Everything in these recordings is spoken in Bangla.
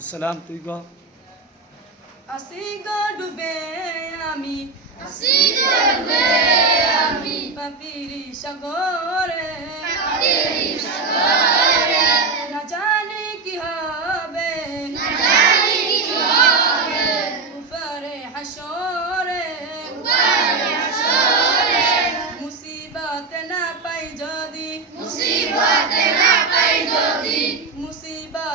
সালাম তুই গ আসি গো ডুবে আমি। পাপিরি সাগরে। না জানি কি হবে। উফারে হাসরে। মুসিবত না পাই যদি। মুসিবত না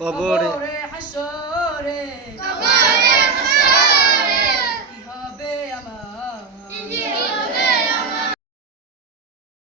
কবরে হাসরে